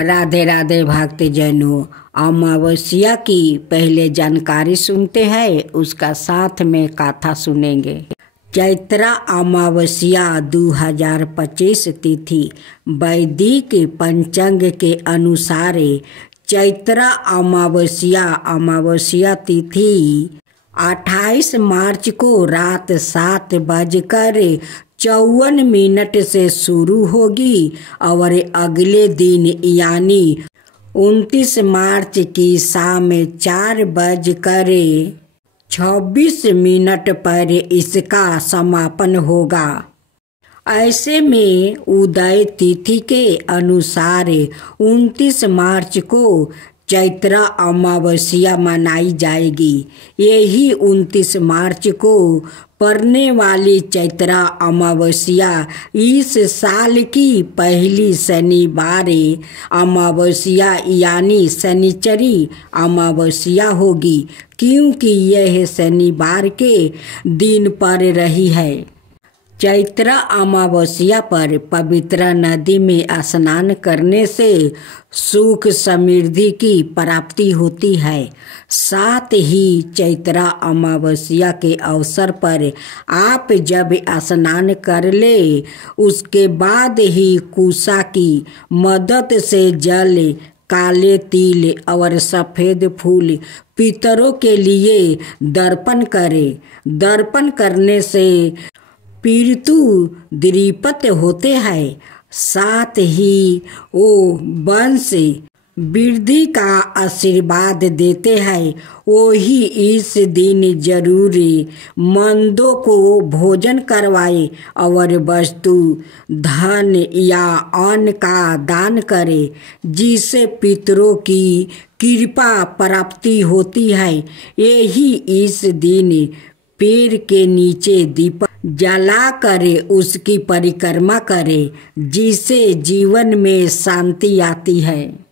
राधे राधे भक्तजनों, अमावस्या की पहले जानकारी सुनते हैं, उसका साथ में कथा सुनेंगे। चैत्रा अमावस्या 2025 तिथि वैदिक पंचांग के अनुसार चैत्रा अमावस्या तिथि 28 मार्च को रात 7:54 से शुरू होगी और अगले दिन यानी 29 मार्च की शाम 4:26 पर इसका समापन होगा। ऐसे में उदय तिथि के अनुसार 29 मार्च को चैत्रा अमावस्या मनाई जाएगी। यही 29 मार्च को पड़ने वाली चैत्रा अमावस्या इस साल की पहली शनिवार अमावस्या यानी शनिचरी अमावस्या होगी, क्योंकि यह शनिवार के दिन पड़ रही है। चैत्रा अमावस्या पर पवित्र नदी में स्नान करने से सुख समृद्धि की प्राप्ति होती है। साथ ही चैत्रा अमावस्या के अवसर पर आप जब स्नान कर ले, उसके बाद ही कुशा की मदद से जल, काले तिल और सफ़ेद फूल पितरों के लिए दर्पण करें। दर्पण करने से पितृ द्विपत होते हैं। साथ ही वो वंश वृद्धि का आशीर्वाद देते हैं। वो ही इस दिन जरूर मंदों को भोजन करवाए और वस्तु, धन या अन्न का दान करे, जिससे पितरों की कृपा प्राप्ति होती है। यही इस दिन पेड़ के नीचे दीपक जला करे उसकी परिक्रमा करे, जिससे जीवन में शांति आती है।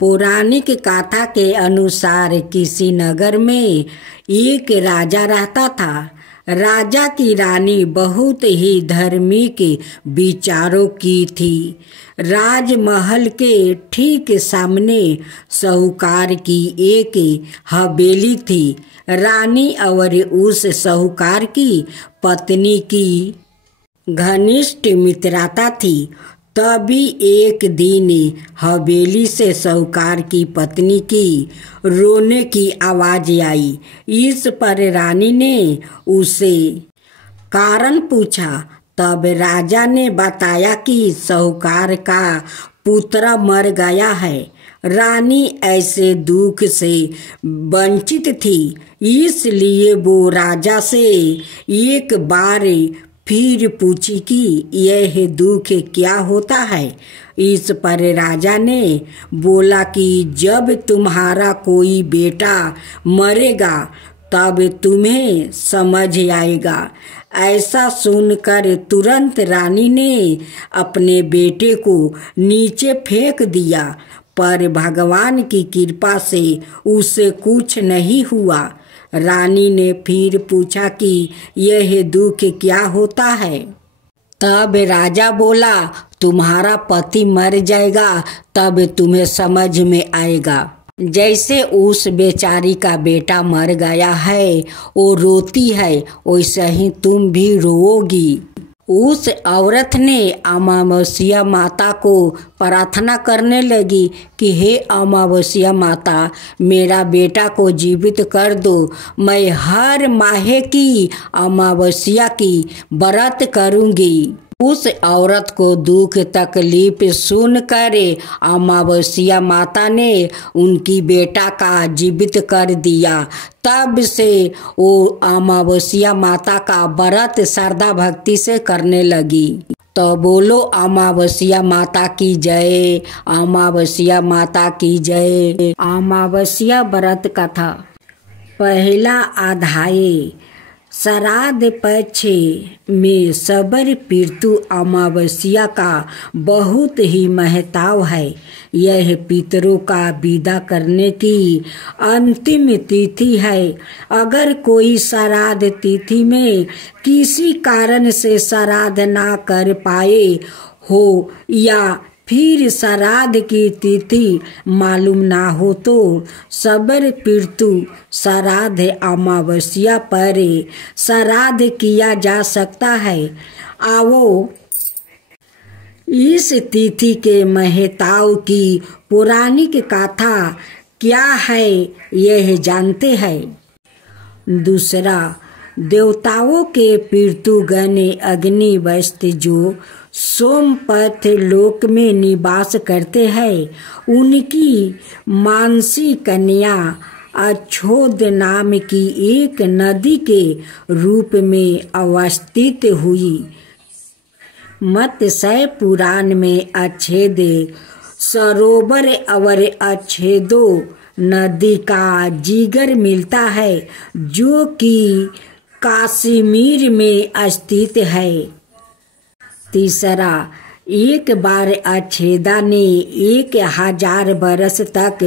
पौराणिक कथा के अनुसार किसी नगर में एक राजा रहता था। राजा की रानी बहुत ही धार्मिक विचारों की थी। राजमहल के ठीक सामने साहूकार की एक हवेली थी। रानी और उस साहूकार की पत्नी की घनिष्ठ मित्रता थी। तभी एक दिन हवेली से साहूकार की पत्नी की रोने की आवाज आई। इस पर रानी ने उसे कारण पूछा। तब राजा ने बताया कि साहूकार का पुत्र मर गया है। रानी ऐसे दुख से वंचित थी, इसलिए वो राजा से एक बार फिर पूछी कि यह दुख क्या होता है। इस पर राजा ने बोला कि जब तुम्हारा कोई बेटा मरेगा तब तुम्हें समझ आएगा। ऐसा सुनकर तुरंत रानी ने अपने बेटे को नीचे फेंक दिया, पर भगवान की कृपा से उसे कुछ नहीं हुआ। रानी ने फिर पूछा कि यह दुख क्या होता है। तब राजा बोला, तुम्हारा पति मर जाएगा तब तुम्हें समझ में आएगा। जैसे उस बेचारी का बेटा मर गया है, वो रोती है, वैसे ही तुम भी रोओगी। उस औरत ने अमावस्या माता को प्रार्थना करने लगी कि हे अमावस्या माता, मेरा बेटा को जीवित कर दो। मैं हर माह की अमावस्या की व्रत करूंगी। उस औरत को दुख तकलीफ सुनकर अमावस्या माता ने उनकी बेटा का जीवित कर दिया। तब से वो अमावस्या माता का व्रत श्रद्धा भक्ति से करने लगी। तो बोलो अमावस्या माता की जय, अमावस्या माता की जय। अमावस्या व्रत कथा। पहला अध्याय। श्राद्ध पक्ष में सबर पितृ अमावस्या का बहुत ही महत्व है। यह पितरों का विदा करने की अंतिम तिथि है। अगर कोई श्राद्ध तिथि में किसी कारण से श्राद्ध ना कर पाए हो या फिर श्राद्ध की तिथि मालूम ना हो तो सबर पितृ श्राद्ध अमावस्या पर श्राद्ध किया जा सकता है। आओ इस तिथि के महताओं की पौराणिक कथा क्या है यह जानते हैं। दूसरा, देवताओं के पितृगण अग्नि वस्त जो सोमपथ लोक में निवास करते हैं, उनकी मानसी कन्या अछोद नाम की एक नदी के रूप में अवस्थित हुई। मत्स्य पुराण में अच्छेद सरोवर और अच्छेदो नदी का जिगर मिलता है जो कि कश्मीर में स्थित है। तीसरा, एक बार अच्छेदा ने 1000 बरस तक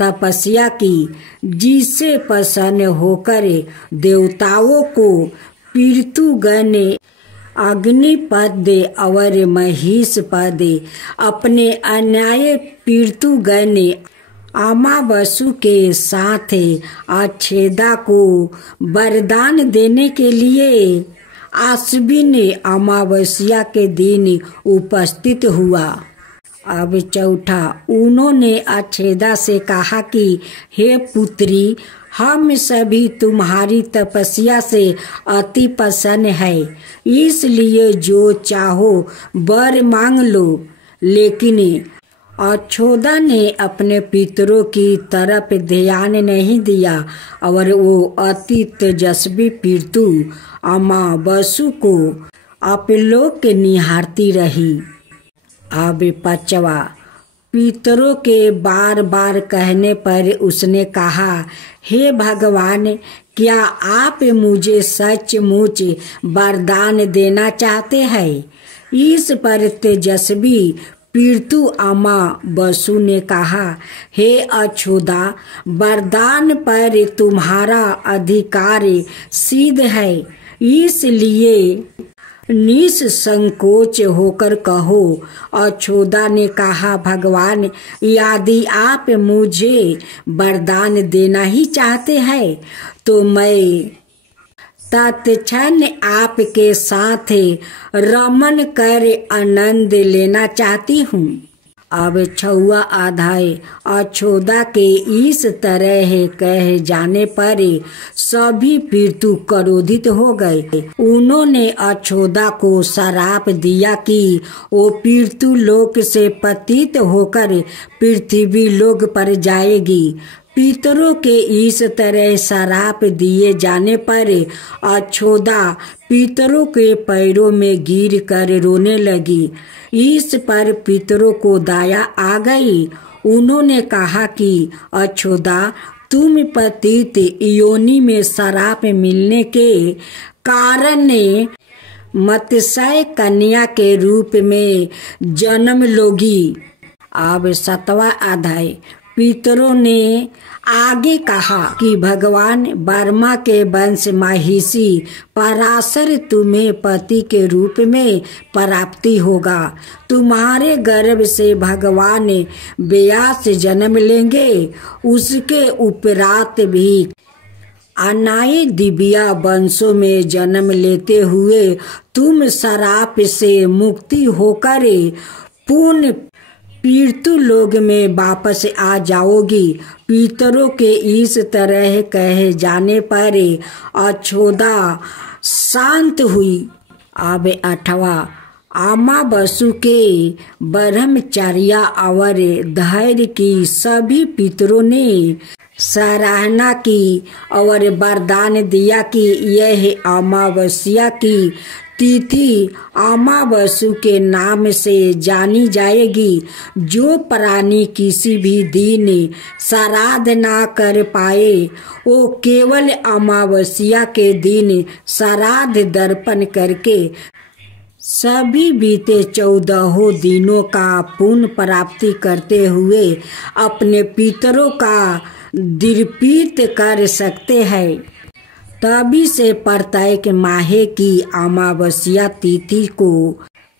तपस्या की, जिससे प्रसन्न होकर देवताओं को पितृगण अग्निपद और महिष पद अपने अन्याय पितृगण अमावसु के साथ अच्छेदा को वरदान देने के लिए आश्विन अमावस्या के दिन उपस्थित हुआ। अब चौथा, उन्होंने अच्छेदा से कहा कि हे पुत्री, हम सभी तुम्हारी तपस्या से अति प्रसन्न है, इसलिए जो चाहो वर मांग लो। लेकिन अच्छोदा ने अपने पितरों की तरफ ध्यान नहीं दिया और वो अति तेजस्वी पितृ अमावसु को अपलोक निहारती रही। अब पांचवा, पितरों के बार बार कहने पर उसने कहा, हे भगवान, क्या आप मुझे सचमुच वरदान देना चाहते हैं? इस पर तेजस्वी पितृ अमावसु ने कहा, हे अच्छोदा, वरदान पर तुम्हारा अधिकार सिद्ध है, इसलिए निसंकोच होकर कहो। अच्छोदा ने कहा, भगवान, यदि आप मुझे वरदान देना ही चाहते हैं तो मैं तत्क्षण आपके साथ रमन कर आनंद लेना चाहती हूँ। अब 6वां अध्याय। अच्छोदा के इस तरह कह जाने पर सभी पितृ क्रोधित हो गए। उन्होंने अच्छोदा को श्राप दिया कि वो पितृलोक से पतित होकर पृथ्वी लोक पर जाएगी। पितरों के इस तरह श्राप दिए जाने पर अच्छोदा पितरों के पैरों में गिर कर रोने लगी। इस पर पितरों को दया आ गई। उन्होंने कहा कि अच्छोदा, तुम पतित योनि में श्राप मिलने के कारण मत्स्य कन्या के रूप में जन्म लोगी। अब 7वां अध्याय। पितरों ने आगे कहा कि भगवान ब्रह्मा के वंश महिषी पराशर तुम्हें पति के रूप में प्राप्ति होगा। तुम्हारे गर्भ से भगवान व्यास जन्म लेंगे। उसके उपरांत भी अनाय दिव्या वंशों में जन्म लेते हुए तुम श्राप से मुक्ति होकर पूर्ण पितृलोक में वापस आ जाओगी। पितरों के इस तरह कहे जाने पर अच्छोदा शांत हुई। अब 8वां। अमावसु के ब्रह्मचर्य और धैर्य की सभी पितरों ने सराहना की और वरदान दिया कि यह अमावस्या की तिथि अमावसु के नाम से जानी जाएगी। जो प्राणी किसी भी दिन श्राद्ध ना कर पाए, वो केवल अमावस्या के दिन श्राद्ध दर्पण करके सभी बीते 14 दिनों का पुण्य प्राप्ति करते हुए अपने पितरों का दीर्पित कर सकते हैं। तभी से प्रत्येक माह की अमावस्या तिथि को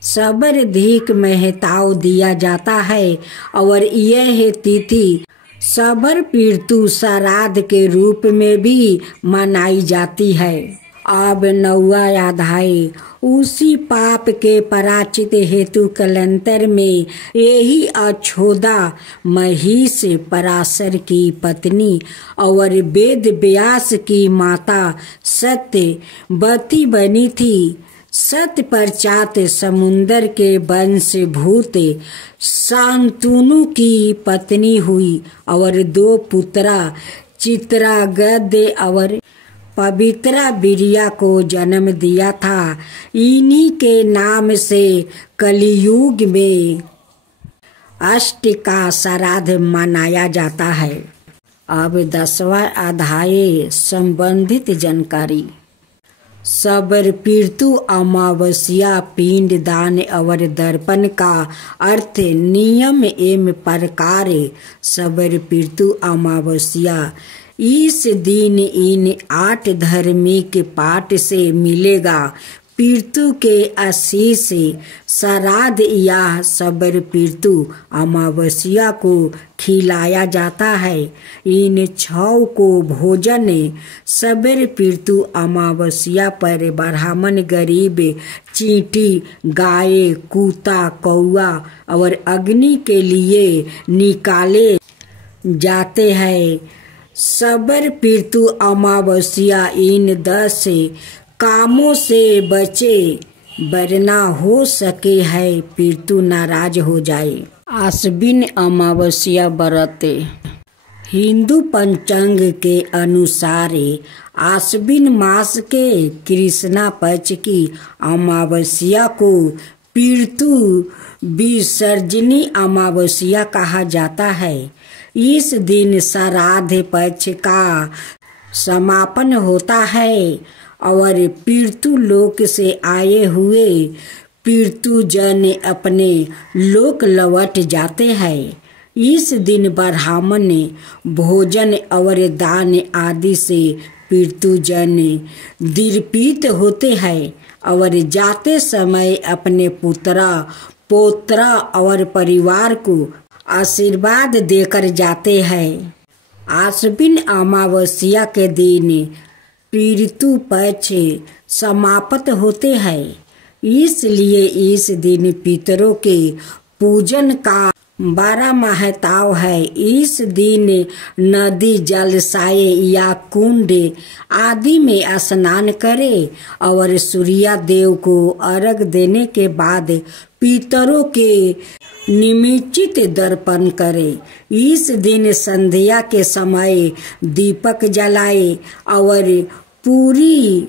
सबर धीक महताव दिया जाता है और यह तिथि सबर पीड़ितु श्राद्ध के रूप में भी मनाई जाती है। अब 9वां अध्याय उसी पाप के पराचित हेतु कलंतर में यही अछोदा महिष पराशर की पत्नी और वेद व्यास की माता सत्यवती बनी थी। सत्य पश्चात समुंदर के वंशभूत शांतनु की पत्नी हुई और 2 पुत्रा चित्रागद्य और पवित्रा बिरिया को जन्म दिया था। इन्हीं के नाम से कलियुग में अष्ट का श्राद्ध मनाया जाता है। अब 10वां अध्याय संबंधित जानकारी। सबर पीड़ितु अमावस्या पिंड दान और दर्पण का अर्थ नियम एवं प्रकार। सबर पीड़ितु अमावस्या इस दिन इन 8 धार्मिक पाठ से मिलेगा। पीड़ितु के आशीष श्राद्ध या सबर पीड़ितु अमावस्या को खिलाया जाता है। इन 6 को भोजन सबर पीड़ितु अमावस्या पर ब्राह्मण गरीब चींटी गाय कुत्ता कौआ और अग्नि के लिए निकाले जाते हैं। सबर पीड़ितु अमावस्या इन 10 कामों से बचे वरना हो सके है पीड़ितु नाराज हो जाए। आश्विन अमावस्या व्रत हिंदू पंचांग के अनुसार आश्विन मास के कृष्णा पक्ष की अमावस्या को पीड़ितु विसर्जनी अमावस्या कहा जाता है। इस दिन श्राद्ध पक्ष का समापन होता है और पीड़ितु लोक से आए हुए पीड़ितु जन अपने लोक लौट जाते हैं। इस दिन ब्राह्मण भोजन और दान आदि से पीड़ितु जन दीर्पित होते हैं और जाते समय अपने पुत्रा पौत्रा और परिवार को आशीर्वाद देकर जाते हैं। आश्विन अमावस्या के दिन पीड़ितु पक्ष समाप्त होते हैं, इसलिए इस दिन पितरों के पूजन का बड़ा महत्व है। इस दिन नदी जलाशय या कुंड आदि में स्नान करें और सूर्य देव को अर्घ देने के बाद पितरों के निमित्त दर्पण करें। इस दिन संध्या के समय दीपक जलाए और पूरी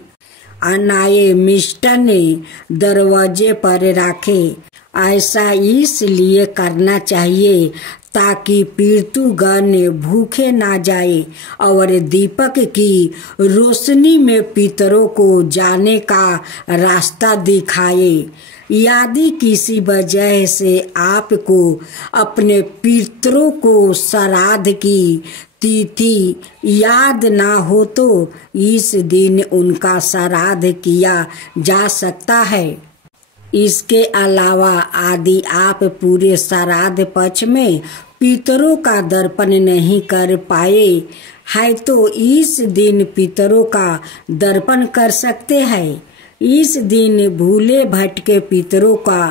अनाए मिष्टान दरवाजे पर रखे। ऐसा इसलिए करना चाहिए ताकि पीड़ितुगण भूखे ना जाए और दीपक की रोशनी में पितरों को जाने का रास्ता दिखाए। यदि किसी वजह से आपको अपने पितरों को श्राद्ध की तिथि याद ना हो तो इस दिन उनका श्राद्ध किया जा सकता है। इसके अलावा यदि आप पूरे श्राद्ध पक्ष में पितरों का दर्पण नहीं कर पाए है तो इस दिन पितरों का दर्पण कर सकते हैं। इस दिन भूले भटके पितरों का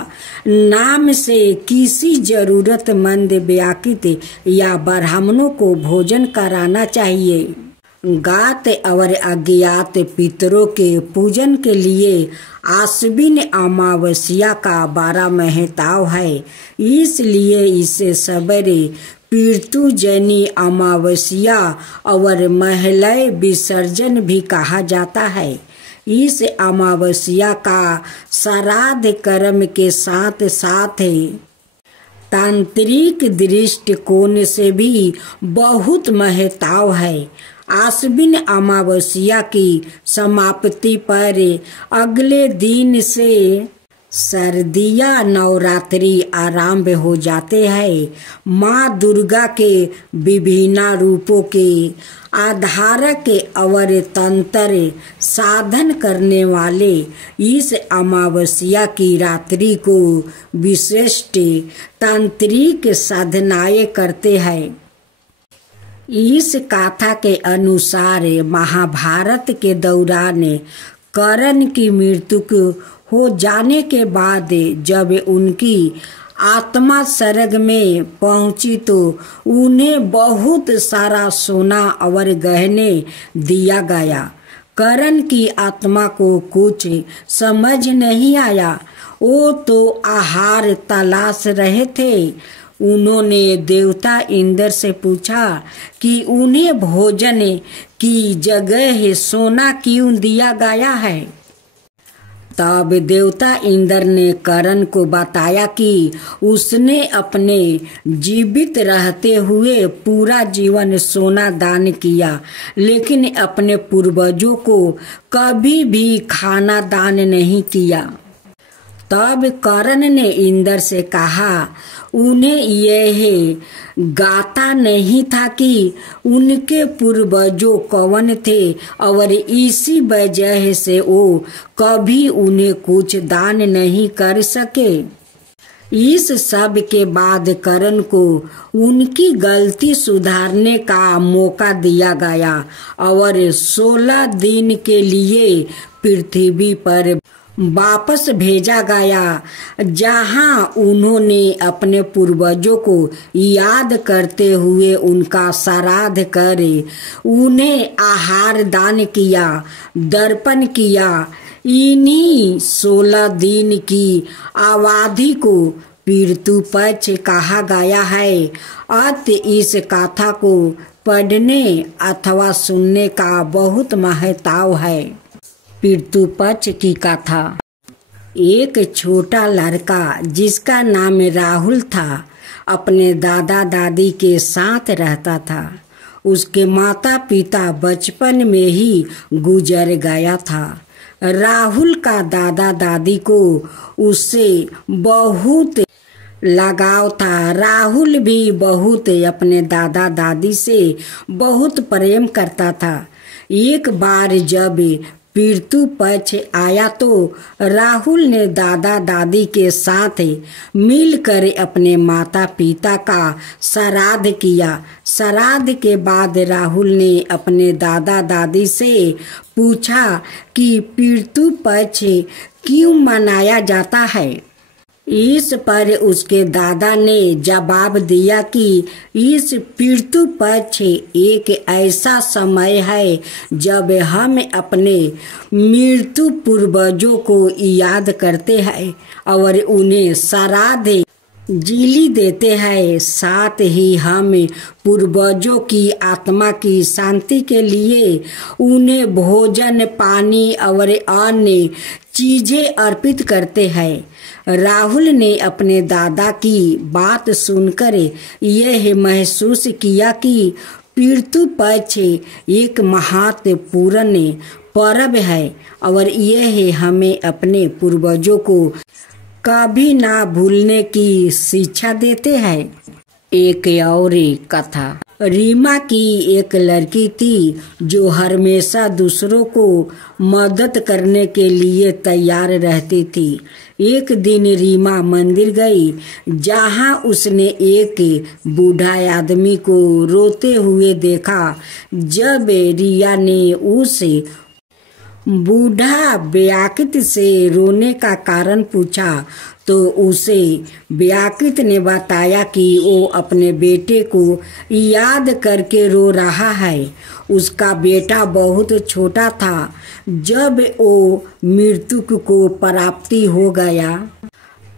नाम से किसी जरूरतमंद व्यक्ति या ब्राह्मणों को भोजन कराना चाहिए। ज्ञात और अज्ञात पितरों के पूजन के लिए आश्विन अमावस्या का बड़ा महत्व है, इसलिए इसे सबरे पीड़ितु जनी अमावस्या और महिला विसर्जन भी कहा जाता है। इस अमावस्या का श्राद्ध कर्म के साथ साथ तांत्रिक दृष्टिकोण से भी बहुत महत्व है। आश्विन अमावस्या की समाप्ति पर अगले दिन से सर्दियाँ नवरात्रि आरंभ हो जाते हैं। माँ दुर्गा के विभिन्न रूपों के आधार के अवर तंत्र साधन करने वाले इस अमावस्या की रात्रि को विशिष्ट तांत्रिक साधनाएं करते हैं। इस कथा के अनुसार महाभारत के दौरान कर्ण की मृत्यु हो जाने के बाद जब उनकी आत्मा स्वर्ग में पहुंची तो उन्हें बहुत सारा सोना और गहने दिया गया। कर्ण की आत्मा को कुछ समझ नहीं आया। वो तो आहार तलाश रहे थे। उन्होंने देवता इंद्र से पूछा कि उन्हें भोजन की जगह सोना क्यों दिया गया है। तब देवता इंद्र ने कर्ण को बताया कि उसने अपने जीवित रहते हुए पूरा जीवन सोना दान किया, लेकिन अपने पूर्वजों को कभी भी खाना दान नहीं किया। तब कर्ण ने इंद्र से कहा, उन्हें यह गाता नहीं था कि उनके पूर्वजों कौन थे और इसी वजह से वो कभी उन्हें कुछ दान नहीं कर सके। इस सब के बाद कर्ण को उनकी गलती सुधारने का मौका दिया गया और 16 दिन के लिए पृथ्वी पर वापस भेजा गया, जहां उन्होंने अपने पूर्वजों को याद करते हुए उनका श्राद्ध कर उन्हें आहार दान किया, दर्पण किया। इन्हीं 16 दिन की अवधि को पितृ पक्ष कहा गया है। अतः इस कथा को पढ़ने अथवा सुनने का बहुत महत्व है। पितृ पक्ष की कथा। एक छोटा लड़का जिसका नाम राहुल था, अपने दादा दादी के साथ रहता था। उसके माता पिता बचपन में ही गुजर गया था। राहुल का दादा दादी को उससे बहुत लगाव था। राहुल भी बहुत अपने दादा दादी से बहुत प्रेम करता था। एक बार जब पितृ पक्ष आया तो राहुल ने दादा दादी के साथ मिलकर अपने माता पिता का श्राद्ध किया। श्राद्ध के बाद राहुल ने अपने दादा दादी से पूछा कि पितृ पक्ष क्यों मनाया जाता है। इस पर उसके दादा ने जवाब दिया कि इस पितृ पक्ष एक ऐसा समय है जब हम अपने मृत्यु पूर्वजों को याद करते हैं और उन्हें श्राद्ध जीली देते हैं। साथ ही हम पूर्वजों की आत्मा की शांति के लिए उन्हें भोजन, पानी और अन्य चीजें अर्पित करते हैं। राहुल ने अपने दादा की बात सुनकर यह महसूस किया कि पितृ पक्ष एक महत्वपूर्ण पर्व है और यह हमें अपने पूर्वजों को कभी ना भूलने की शिक्षा देते हैं। एक और कथा। रीमा की एक लड़की थी जो हमेशा दूसरों को मदद करने के लिए तैयार रहती थी। एक दिन रीमा मंदिर गई, जहां उसने एक बूढ़ा आदमी को रोते हुए देखा। जब रिया ने उस बूढ़ा व्याकृत से रोने का कारण पूछा तो उसे व्याकृत ने बताया कि वो अपने बेटे को याद करके रो रहा है। उसका बेटा बहुत छोटा था जब वो मृत्यु को प्राप्ति हो गया।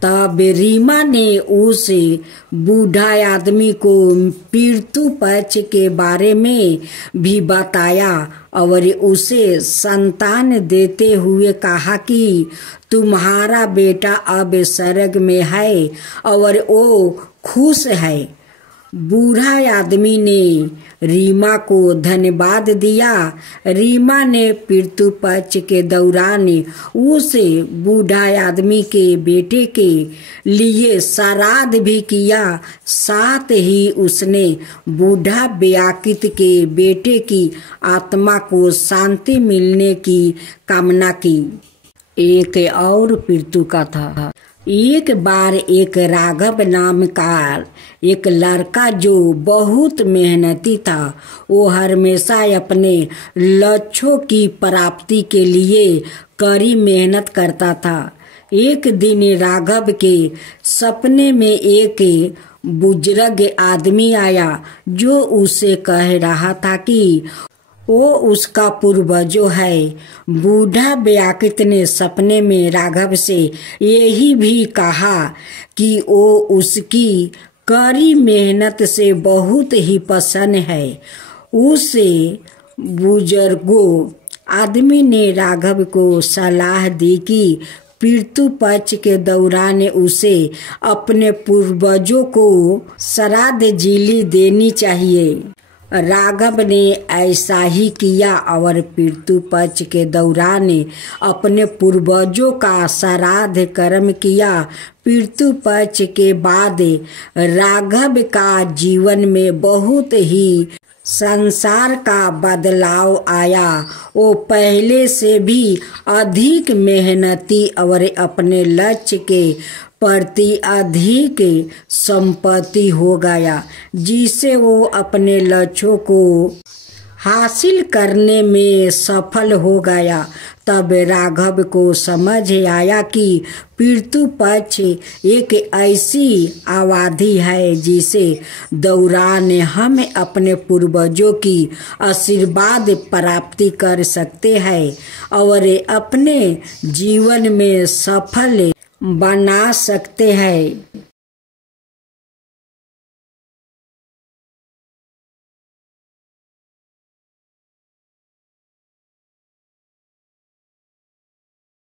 तब रीमा ने उस बूढ़ा आदमी को पितृ पक्ष के बारे में भी बताया और उसे संतान देते हुए कहा कि तुम्हारा बेटा अब स्वर्ग में है और वो खुश है। बूढ़ा आदमी ने रीमा को धन्यवाद दिया। रीमा ने पितृ पक्ष के दौरान उस बूढ़ा आदमी के बेटे के लिए श्राद्ध भी किया। साथ ही उसने बूढ़ा व्याकित के बेटे की आत्मा को शांति मिलने की कामना की। एक और पितृ का था। एक बार एक राघव नाम का एक लड़का जो बहुत मेहनती था, वो हमेशा अपने लक्ष्यों की प्राप्ति के लिए कड़ी मेहनत करता था। एक दिन राघव के सपने में एक बुजुर्ग आदमी आया जो उसे कह रहा था कि वो उसका पूर्वजो है। बूढ़ा व्याकित ने सपने में राघव से यही भी कहा कि वो उसकी कड़ी मेहनत से बहुत ही प्रसन्न है। उस बुजुर्गो आदमी ने राघव को सलाह दी कि पितृ पक्ष के दौरान उसे अपने पूर्वजों को श्राद्ध जीली देनी चाहिए। राघव ने ऐसा ही किया और पितृ पक्ष के दौरान अपने पूर्वजों का श्राद्ध कर्म किया। पितृ पक्ष के बाद राघव का जीवन में बहुत ही संसार का बदलाव आया। वो पहले से भी अधिक मेहनती और अपने लक्ष्य के प्रति अधिक संपत्ति हो गया, जिससे वो अपने लक्ष्यों को हासिल करने में सफल हो गया। तब राघव को समझ आया कि पितृ पक्ष एक ऐसी अवधि है जिसे दौरान हम अपने पूर्वजों की आशीर्वाद प्राप्ति कर सकते हैं और अपने जीवन में सफल बना सकते हैं।